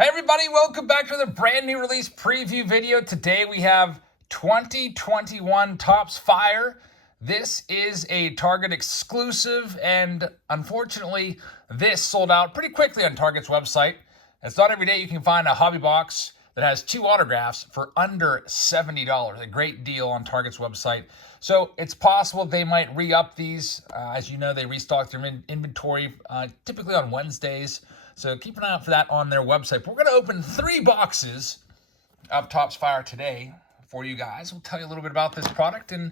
Hey everybody, welcome back to the brand new release preview video. Today we have 2021 Topps Fire. This is a Target exclusive, and unfortunately this sold out pretty quickly on Target's website. It's not every day you can find a hobby box that has 2 autographs for under $70. A great deal on Target's website. So it's possible they might re-up these. As you know, they restock their inventory typically on Wednesdays. So keep an eye out for that on their website. We're going to open 3 boxes of Topps Fire today for you guys. We'll tell you a little bit about this product and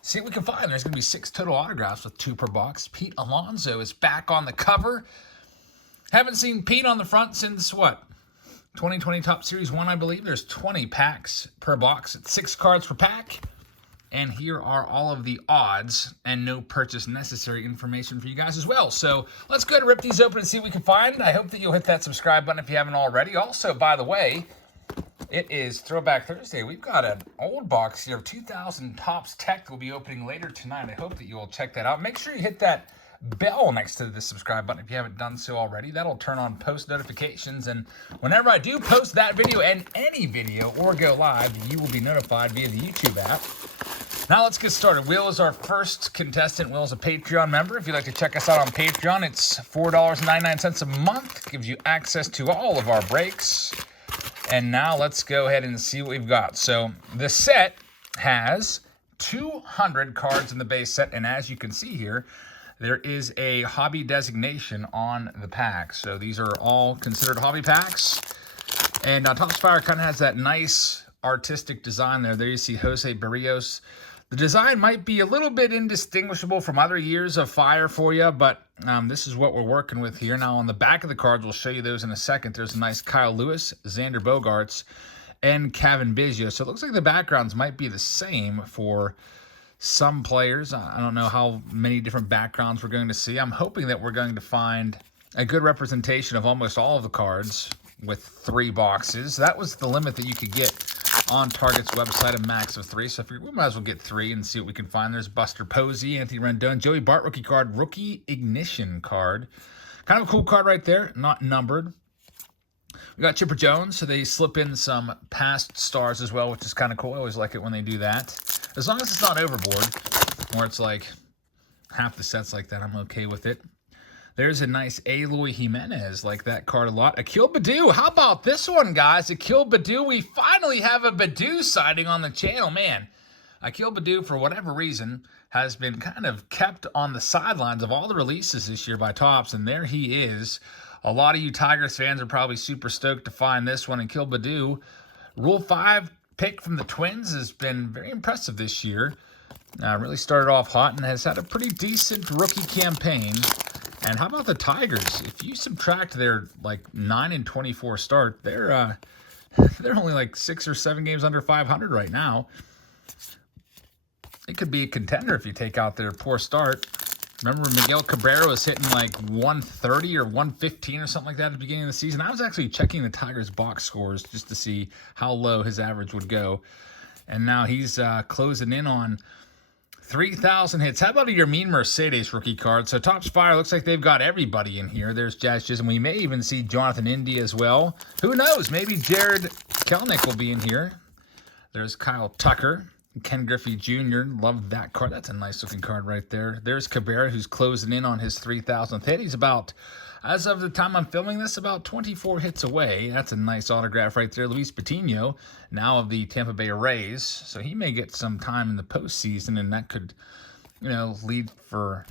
see what we can find. There's going to be 6 total autographs with 2 per box. Pete Alonso is back on the cover. Haven't seen Pete on the front since, what, 2020 Topps Series 1, I believe. There's 20 packs per box. It's 6 cards per pack. And here are all of the odds and no purchase necessary information for you guys as well. So let's go ahead and rip these open and see what we can find. I hope that you'll hit that subscribe button if you haven't already. Also, by the way, it is Throwback Thursday. We've got an old box here of 2000 Topps Tech that we'll be opening later tonight. I hope that you will check that out. Make sure you hit that bell next to the subscribe button if you haven't done so already. That'll turn on post notifications, and whenever I do post that video and any video or go live, you will be notified via the YouTube app. Now let's get started. Will is our first contestant. Will is a Patreon member. If you'd like to check us out on Patreon, it's $4.99 a month. Gives you access to all of our breaks. And now let's go ahead and see what we've got. So the set has 200 cards in the base set, and as you can see here, there is a hobby designation on the pack. So these are all considered hobby packs. And Topps Fire kind of has that nice artistic design there. There you see Jose Barrios. The design might be a little bit indistinguishable from other years of Fire for you, but this is what we're working with here. Now, on the back of the cards, we'll show you those in a second. There's a nice Kyle Lewis, Xander Bogaerts, and Kevin Biggio. So it looks like the backgrounds might be the same for some players. I don't know how many different backgrounds we're going to see. I'm hoping that we're going to find a good representation of almost all of the cards with 3 boxes. That was the limit that you could get on Target's website, a max of 3. So we might as well get 3 and see what we can find. There's Buster Posey, Anthony Rendon, Joey Bart rookie card, rookie ignition card. Kind of a cool card right there, not numbered. We got Chipper Jones, so they slip in some past stars as well, which is kind of cool. I always like it when they do that. As long as it's not overboard, or it's like half the sets like that, I'm okay with it. There's a nice Eloy Jimenez, like that card a lot. Akil Baddoo, how about this one, guys? Akil Baddoo, we finally have a Baddoo sighting on the channel, man. Akil Baddoo, for whatever reason, has been kind of kept on the sidelines of all the releases this year by Topps, and there he is. A lot of you Tigers fans are probably super stoked to find this one. Akil Baddoo, Rule 5 pick from the Twins, has been very impressive this year. Really started off hot and has had a pretty decent rookie campaign. And how about the Tigers? If you subtract their like 9-24 start, they're only like 6 or 7 games under 500 right now. It could be a contender if you take out their poor start. Remember Miguel Cabrera was hitting like 130 or 115 or something like that at the beginning of the season. I was actually checking the Tigers box scores just to see how low his average would go. And now he's closing in on 3,000 hits. How about a Yermin Mercedes rookie card? So Topps Fire looks like they've got everybody in here. There's Jazz Chisholm. We may even see Jonathan India as well. Who knows? Maybe Jared Kelenic will be in here. There's Kyle Tucker. Ken Griffey Jr. Love that card. That's a nice looking card right there. There's Cabrera, who's closing in on his 3,000th hit. He's about, as of the time I'm filming this, about 24 hits away. That's a nice autograph right there. Luis Patino, now of the Tampa Bay Rays. So he may get some time in the postseason, and that could, lead for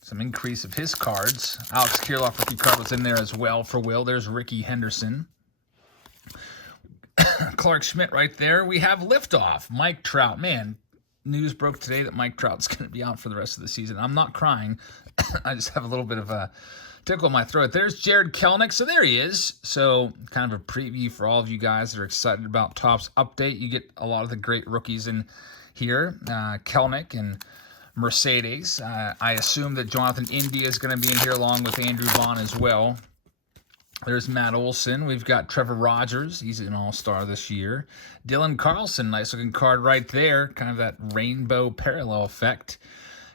some increase of his cards. Alex Kirilloff rookie card was in there as well for Will. There's Ricky Henderson. Clark Schmidt right there. We have liftoff. Mike Trout. Man, news broke today that Mike Trout's going to be out for the rest of the season. I'm not crying. I just have a little bit of a tickle in my throat. There's Jared Kelenic. So there he is. So kind of a preview for all of you guys that are excited about Topps update. You get a lot of the great rookies in here. Kelenic and Mercedes. I assume that Jonathan India is going to be in here along with Andrew Vaughn as well. There's Matt Olson. We've got Trevor Rogers. He's an all-star this year. Dylan Carlson, nice-looking card right there. Kind of that rainbow parallel effect.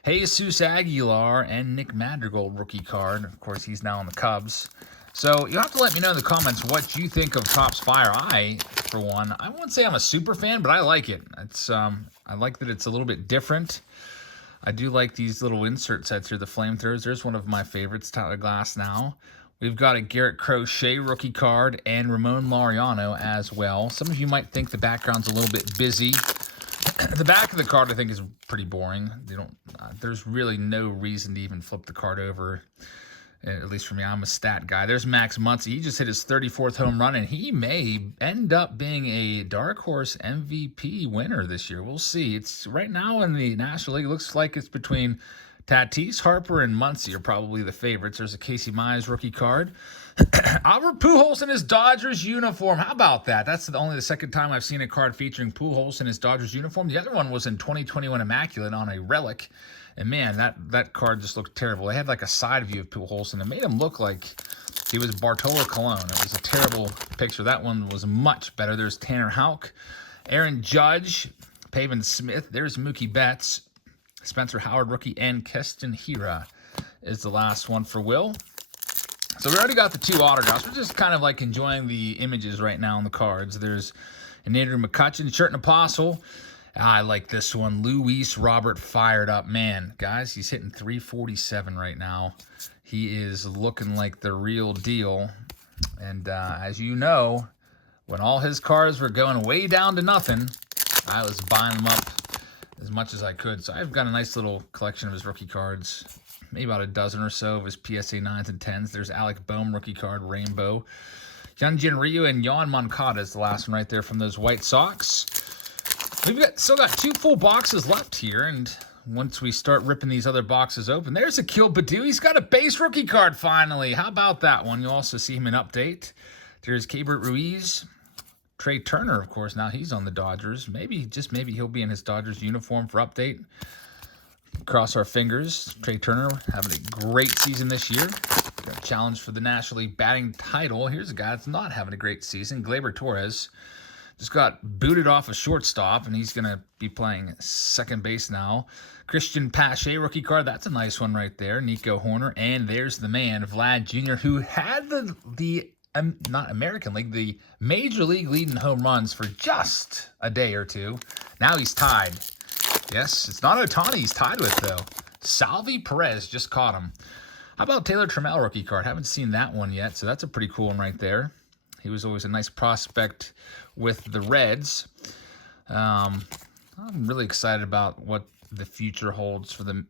Jesus Aguilar and Nick Madrigal rookie card. Of course, he's now on the Cubs. So you'll have to let me know in the comments what you think of Topps Fire. For one, I won't say I'm a super fan, but I like it. I like that it's a little bit different. I do like these little insert sets here, the flamethrowers. There's one of my favorites, Tyler Glass now. We've got a Garrett Crochet rookie card and Ramon Laureano as well. Some of you might think the background's a little bit busy. The back of the card, I think, is pretty boring. There's really no reason to even flip the card over. At least for me, I'm a stat guy. There's Max Muncy. He just hit his 34th home run, and he may end up being a dark horse MVP winner this year. We'll see. It's right now in the National League. It looks like it's between Tatis, Harper, and Muncy are probably the favorites. There's a Casey Mize rookie card. Albert Pujols in his Dodgers uniform. How about that? That's only the second time I've seen a card featuring Pujols in his Dodgers uniform. The other one was in 2021 Immaculate on a relic. And man, that card just looked terrible. They had like a side view of Pujols, and it made him look like he was Bartolo Colon. It was a terrible picture. That one was much better. There's Tanner Houck, Aaron Judge, Pavin Smith. There's Mookie Betts, Spencer Howard rookie, and Keston Hiura is the last one for Will. So we already got the 2 autographs. We're just kind of like enjoying the images right now on the cards. There's an Andrew McCutchen, Shirt and Apostle. I like this one. Luis Robert fired up. Man, guys, he's hitting 347 right now. He is looking like the real deal. And as you know, when all his cards were going way down to nothing, I was buying them up as much as I could. So I've got a nice little collection of his rookie cards. Maybe about a dozen or so of his PSA 9s and 10s. There's Alec Boehm rookie card, Rainbow. Hyunjin Ryu and Yoan Moncada is the last one right there from those White Sox. We've still got 2 full boxes left here, and once we start ripping these other boxes open, there's Akil Baddoo. He's got a base rookie card finally. How about that one? You'll also see him in Update. There's Keibert Ruiz. Trey Turner, of course, now he's on the Dodgers. Maybe, just maybe, he'll be in his Dodgers uniform for Update. Cross our fingers. Trey Turner having a great season this year. Got a challenge for the National League batting title. Here's a guy that's not having a great season. Gleyber Torres just got booted off a shortstop, and he's going to be playing second base now. Christian Pache rookie card. That's a nice one right there. Nico Horner. And there's the man, Vlad Jr., who had the not American League, the Major League lead in home runs for just a day or two. Now he's tied. Yes, it's not Ohtani he's tied with, though. Salvi Perez just caught him. How about Taylor Trammell rookie card? Haven't seen that one yet, so that's a pretty cool one right there. He was always a nice prospect with the Reds. I'm really excited about what the future holds for the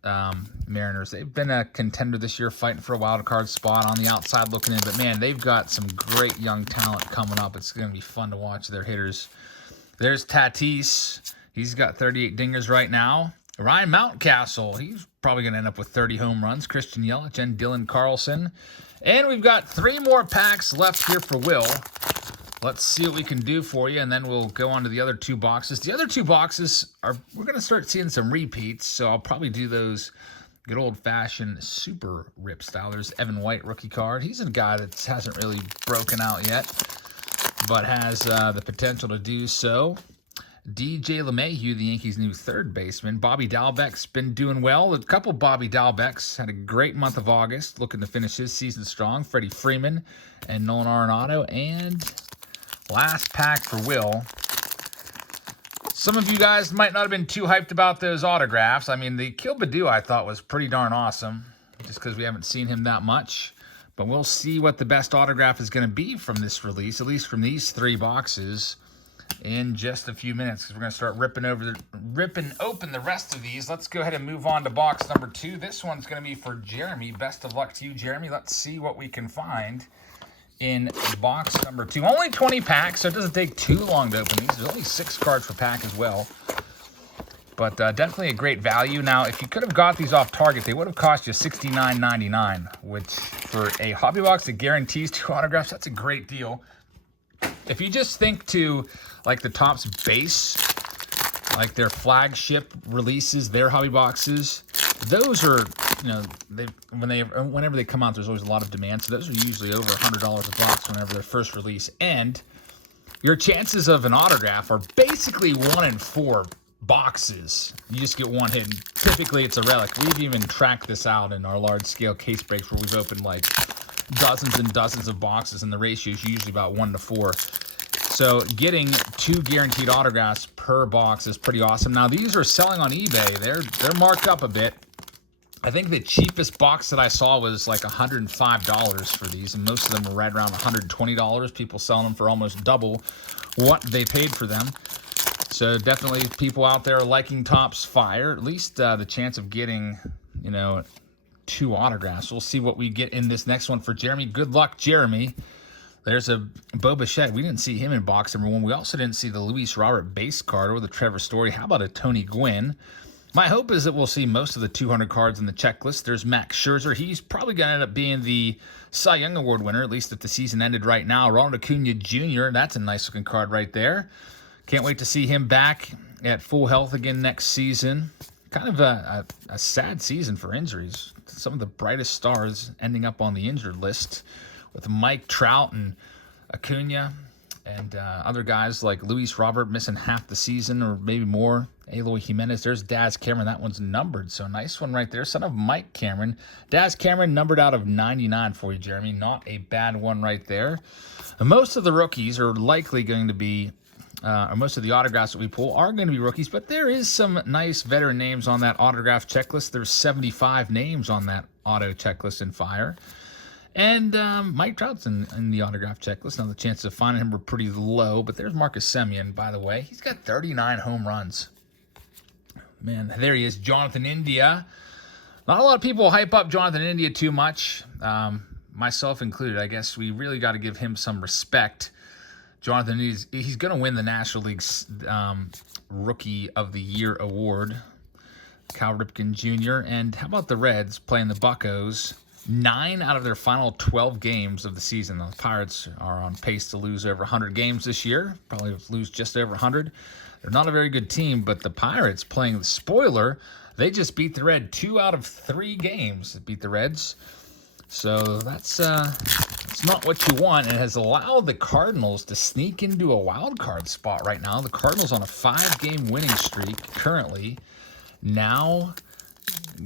Mariners. They've been a contender this year, fighting for a wild card spot on the outside looking in. But, man, they've got some great young talent coming up. It's going to be fun to watch their hitters. There's Tatis. He's got 38 dingers right now. Ryan Mountcastle, he's probably going to end up with 30 home runs. Christian Yelich and Dylan Carlson. And we've got 3 more packs left here for Will. Let's see what we can do for you, and then we'll go on to the other 2 boxes. The other 2 boxes we're going to start seeing some repeats, so I'll probably do those good old-fashioned super rip style. There's Evan White rookie card. He's a guy that hasn't really broken out yet, but has the potential to do so. DJ LeMahieu, the Yankees' new third baseman. Bobby Dalbec's been doing well. A couple Bobby Dalbecs had a great month of August, looking to finish his season strong. Freddie Freeman and Nolan Arenado. And last pack for Will. Some of you guys might not have been too hyped about those autographs. I mean, the Akil Baddoo I thought was pretty darn awesome, just because we haven't seen him that much. But we'll see what the best autograph is going to be from this release, at least from these 3 boxes, in just a few minutes, because we're going to start ripping open the rest of these. Let's go ahead and move on to box number 2. This one's going to be for Jeremy. Best of luck to you, Jeremy. Let's see what we can find in box number 2. Only 20 packs, so it doesn't take too long to open these. There's only 6 cards per pack as well. But definitely a great value. Now, if you could have got these off Target, they would have cost you $69.99, which for a hobby box that guarantees 2 autographs, that's a great deal. If you just think to like the Topps base, like their flagship releases, their hobby boxes, those are, you know, whenever they come out, there's always a lot of demand. So those are usually over $100 a box whenever they're first release. And your chances of an autograph are basically 1 in 4 boxes. You just get 1 hit. And typically it's a relic. We've even tracked this out in our large scale case breaks where we've opened like dozens and dozens of boxes, and the ratio is usually about 1 to 4. So getting 2 guaranteed autographs per box is pretty awesome. Now these are selling on eBay. They're marked up a bit. I think the cheapest box that I saw was like $105 for these, and most of them were right around $120. People selling them for almost double what they paid for them. So definitely people out there liking Topps Fire, at least the chance of getting, 2 autographs. We'll see what we get in this next one for Jeremy. Good luck, Jeremy. There's a Bo Bichette. We didn't see him in box number 1. We also didn't see the Luis Robert base card or the Trevor Story. How about a Tony Gwynn? My hope is that we'll see most of the 200 cards in the checklist. There's Max Scherzer. He's probably going to end up being the Cy Young Award winner, at least if the season ended right now. Ronald Acuna Jr., that's a nice-looking card right there. Can't wait to see him back at full health again next season. Kind of a sad season for injuries. Some of the brightest stars ending up on the injured list with Mike Trout and Acuna and other guys like Luis Robert missing half the season or maybe more. Eloy Jimenez. There's Daz Cameron. That one's numbered, so nice one right there. Son of Mike Cameron. Daz Cameron numbered out of 99 for you, Jeremy. Not a bad one right there. And most of the rookies are likely going to be or most of the autographs that we pull are going to be rookies, but there is some nice veteran names on that autograph checklist. There's 75 names on that auto checklist in Fire. And Mike Trout's in the autograph checklist. Now, the chances of finding him were pretty low, but there's Marcus Semien, by the way. He's got 39 home runs. Man, there he is, Jonathan India. Not a lot of people hype up Jonathan India too much, myself included. I guess we really got to give him some respect. Jonathan, he's going to win the National League's Rookie of the Year award. Cal Ripken Jr. And how about the Reds playing the Buccos? 9 out of their final 12 games of the season. The Pirates are on pace to lose over 100 games this year. Probably lose just over 100. They're not a very good team, but the Pirates playing the spoiler, they just beat the Reds 2 out of 3 games. Beat the Reds. So that's not what you want, and it has allowed the Cardinals to sneak into a wild card spot right now. The Cardinals on a 5-game winning streak currently, now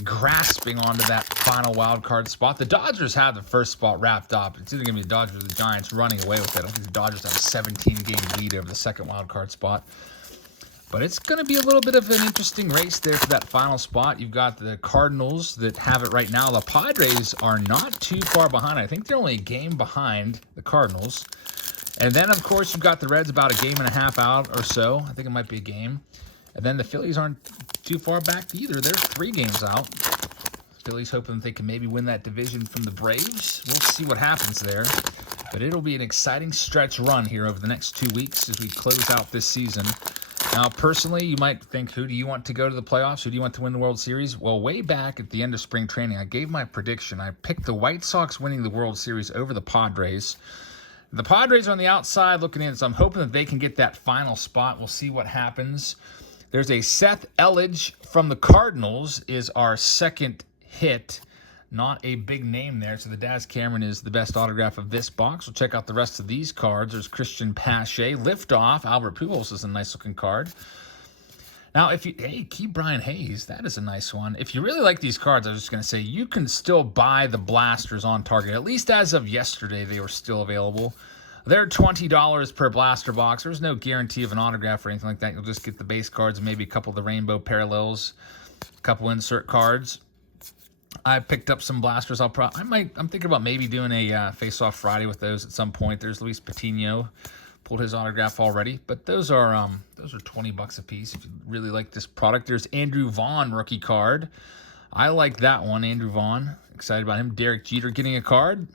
grasping onto that final wild card spot. The Dodgers have the first spot wrapped up. It's either going to be the Dodgers or the Giants running away with it. I don't think the Dodgers have a 17-game lead over the second wild card spot. But it's going to be a little bit of an interesting race there for that final spot. You've got the Cardinals that have it right now. The Padres are not too far behind. I think they're only a game behind the Cardinals. And then, of course, you've got the Reds about a game and a half out or so. I think it might be a game. And then the Phillies aren't too far back either. They're 3 games out. Phillies hoping that they can maybe win that division from the Braves. We'll see what happens there. But it'll be an exciting stretch run here over the next 2 weeks as we close out this season. Now, personally, you might think, who do you want to go to the playoffs? Who do you want to win the World Series? Well, way back at the end of spring training, I gave my prediction. I picked the White Sox winning the World Series over the Padres. The Padres are on the outside looking in, so I'm hoping that they can get that final spot. We'll see what happens. There's a Seth Elledge from the Cardinals is our second hit. Not a big name there, so the Daz Cameron is the best autograph of this box. We'll check out the rest of these cards. There's Christian Pache. Liftoff. Albert Pujols is a nice-looking card. Now, Key Brian Hayes, that is a nice one. If you really like these cards, I was just going to say, you can still buy the blasters on Target. At least as of yesterday, they were still available. They're $20 per blaster box. There's no guarantee of an autograph or anything like that. You'll just get the base cards and maybe a couple of the rainbow parallels, a couple insert cards. I picked up some blasters. I'm thinking about maybe doing a face-off Friday with those at some point. There's Luis Patino, pulled his autograph already, but those are $20 a piece if you really like this product. There's Andrew Vaughn rookie card. I like that one, Andrew Vaughn. Excited about him. Derek Jeter getting a card.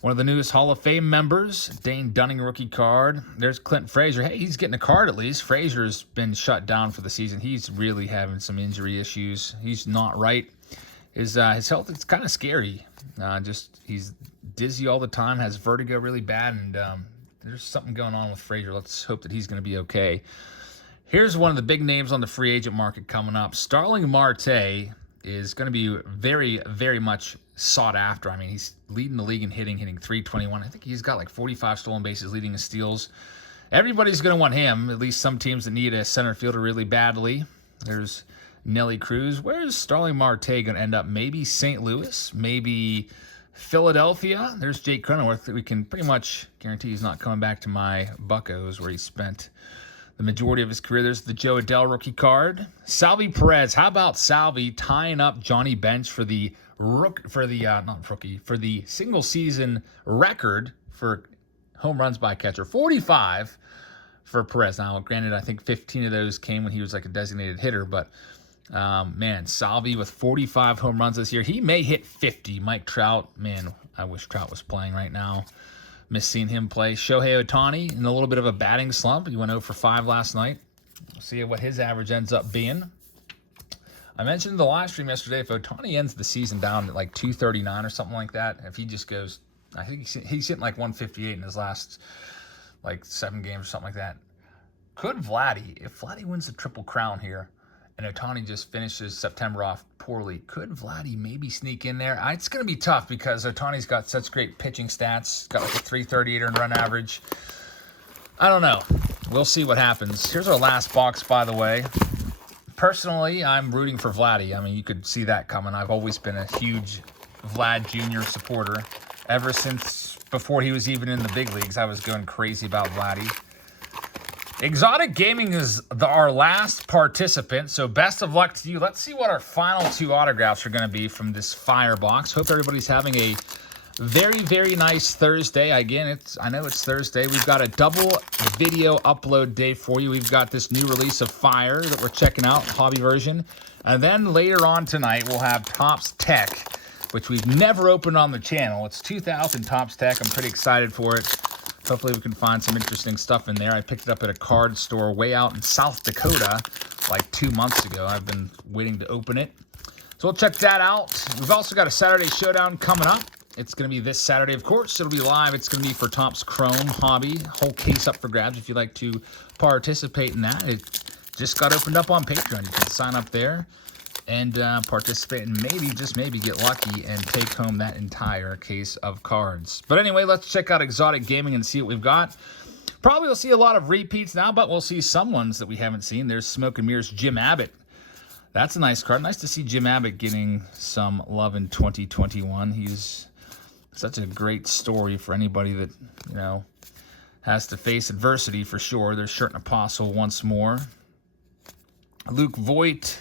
One of the newest Hall of Fame members, Dane Dunning rookie card. There's Clint Frazier. Hey, he's getting a card at least. Frazier's been shut down for the season. He's really having some injury issues. He's not right. His health is kind of scary. He's dizzy all the time, has vertigo really bad, and there's something going on with Frazier. Let's hope that he's going to be okay. Here's one of the big names on the free agent market coming up. Starling Marte is going to be very, very much sought after. I mean, he's leading the league in hitting 321. I think he's got like 45 stolen bases, leading in steals. Everybody's going to want him, at least some teams that need a center fielder really badly. There's Nelly Cruz. Where's Starling Marte going to end up? Maybe St. Louis, maybe Philadelphia, there's Jake Cronenworth. We can pretty much guarantee he's not coming back to my Buccos where he spent the majority of his career. There's the Joe Adele rookie card. Salvi Perez. How about Salvi tying up Johnny Bench for the single season record for home runs by catcher? 45 for Perez. Now, granted, I think 15 of those came when he was like a designated hitter, but man, Salvi with 45 home runs this year. He may hit 50. Mike Trout, man, I wish Trout was playing right now. Miss seeing him play. Shohei Ohtani in a little bit of a batting slump. He went 0 for 5 last night. We'll see what his average ends up being. I mentioned in the live stream yesterday, if Ohtani ends the season down at like 239 or something like that, if he just goes, I think he's hitting like 158 in his last like 7 games or something like that. Could Vladdy, if Vladdy wins the Triple Crown here, and Ohtani just finishes September off poorly, could Vladdy maybe sneak in there? It's going to be tough because Ohtani's got such great pitching stats. Got like a 338 earned run average. I don't know. We'll see what happens. Here's our last box, by the way. Personally, I'm rooting for Vladdy. I mean, you could see that coming. I've always been a huge Vlad Jr. supporter. Ever since before he was even in the big leagues, I was going crazy about Vladdy. Exotic Gaming is our last participant, so best of luck to you. Let's see what our final 2 autographs are going to be from this fire box. Hope everybody's having a very, very nice Thursday. Again, I know it's Thursday. We've got a double video upload day for you. We've got this new release of Fire that we're checking out, hobby version. And then later on tonight, we'll have Topps Tech, which we've never opened on the channel. It's 2000 Topps Tech. I'm pretty excited for it. Hopefully we can find some interesting stuff in there. I picked it up at a card store way out in South Dakota like 2 months ago. I've been waiting to open it. So we'll check that out. We've also got a Saturday Showdown coming up. It's going to be this Saturday, of course. It'll be live. It's going to be for Topps Chrome Hobby. Whole case up for grabs if you'd like to participate in that. It just got opened up on Patreon. You can sign up there and participate and maybe, just maybe, get lucky and take home that entire case of cards. But anyway, let's check out Exotic Gaming and see what we've got. Probably we'll see a lot of repeats now, but we'll see some ones that we haven't seen. There's Smoke and Mirrors Jim Abbott. That's a nice card. Nice to see Jim Abbott getting some love in 2021. He's such a great story for anybody that, you know, has to face adversity for sure. There's Shirt and Apostle once more. Luke Voigt.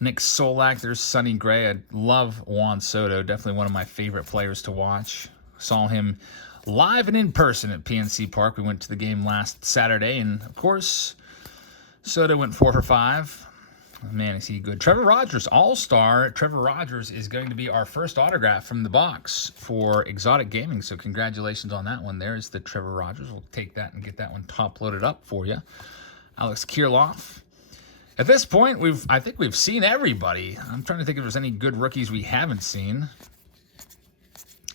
Nick Solak, there's Sonny Gray. I love Juan Soto. Definitely one of my favorite players to watch. Saw him live and in person at PNC Park. We went to the game last Saturday, and of course, Soto went 4 for 5. Man, is he good. Trevor Rogers, all-star. Trevor Rogers is going to be our first autograph from the box for Exotic Gaming, so congratulations on that one. There's the Trevor Rogers. We'll take that and get that one top-loaded up for you. Alex Kirilloff. At this point, I think we've seen everybody. I'm trying to think if there's any good rookies we haven't seen.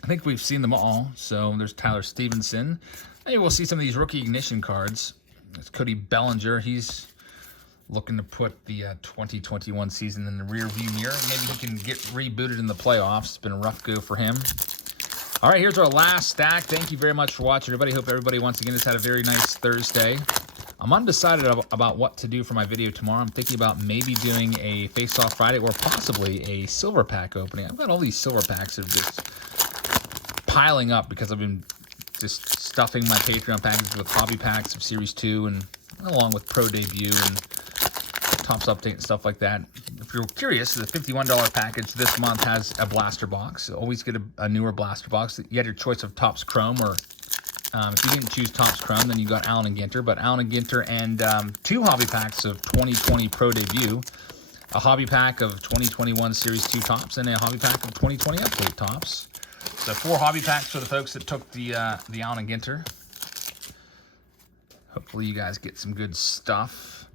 I think we've seen them all. So there's Tyler Stevenson. Maybe we'll see some of these rookie ignition cards. There's Cody Bellinger. He's looking to put the 2021 season in the rearview mirror. Maybe he can get rebooted in the playoffs. It's been a rough go for him. All right, here's our last stack. Thank you very much for watching, everybody. Hope everybody once again has had a very nice Thursday. I'm undecided about what to do for my video tomorrow. I'm thinking about maybe doing a Face-Off Friday or possibly a silver pack opening. I've got all these silver packs that are just piling up because I've been just stuffing my Patreon packages with hobby packs of Series 2 and along with Pro Debut and Topps Update and stuff like that. If you're curious, the $51 package this month has a blaster box. Always get a newer blaster box. You had your choice of Topps Chrome or if you didn't choose Topps Chrome, then you got Allen and Ginter. But Allen and Ginter and 2 hobby packs of 2020 Pro Debut, a hobby pack of 2021 Series 2 Topps, and a hobby pack of 2020 Update Topps. So 4 hobby packs for the folks that took the Allen and Ginter. Hopefully you guys get some good stuff.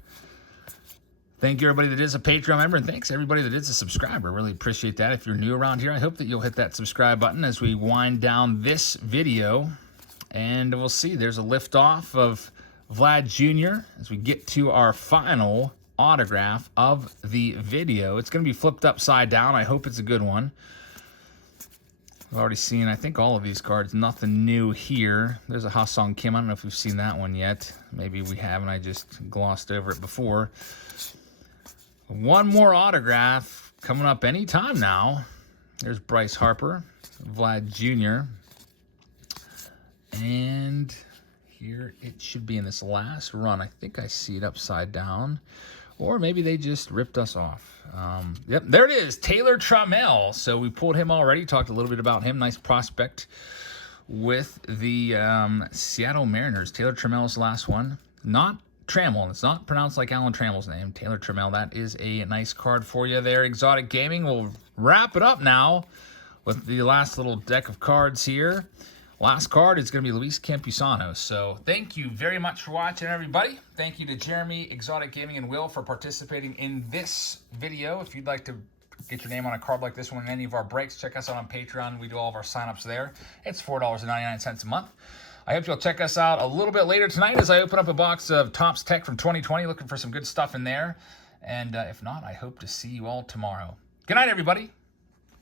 Thank you, everybody that is a Patreon member, and thanks everybody that is a subscriber. Really appreciate that. If you're new around here, I hope that you'll hit that subscribe button as we wind down this video. And we'll see. There's a liftoff of Vlad Jr. as we get to our final autograph of the video. It's going to be flipped upside down. I hope it's a good one. I've already seen, I think, all of these cards. Nothing new here. There's a Ha-Sung Kim. I don't know if we've seen that one yet. Maybe we haven't. I just glossed over it before. One more autograph coming up anytime now. There's Bryce Harper, Vlad Jr., and here it should be in this last run. I think I see it upside down, or maybe they just ripped us off. Yep, there it is, Taylor Trammell. So we pulled him already, talked a little bit about him. Nice prospect with the Seattle Mariners. Taylor Trammell's last one. Not Trammell. It's not pronounced like Alan Trammell's name. Taylor Trammell. That is a nice card for you there. Exotic Gaming will wrap it up now with the last little deck of cards here. Last card is going to be Luis Campusano. So thank you very much for watching, everybody. Thank you to Jeremy, Exotic Gaming, and Will for participating in this video. If you'd like to get your name on a card like this one in any of our breaks, check us out on Patreon. We do all of our signups there. It's $4.99 a month. I hope you'll check us out a little bit later tonight as I open up a box of Topps Tech from 2020, looking for some good stuff in there. And if not, I hope to see you all tomorrow. Good night, everybody.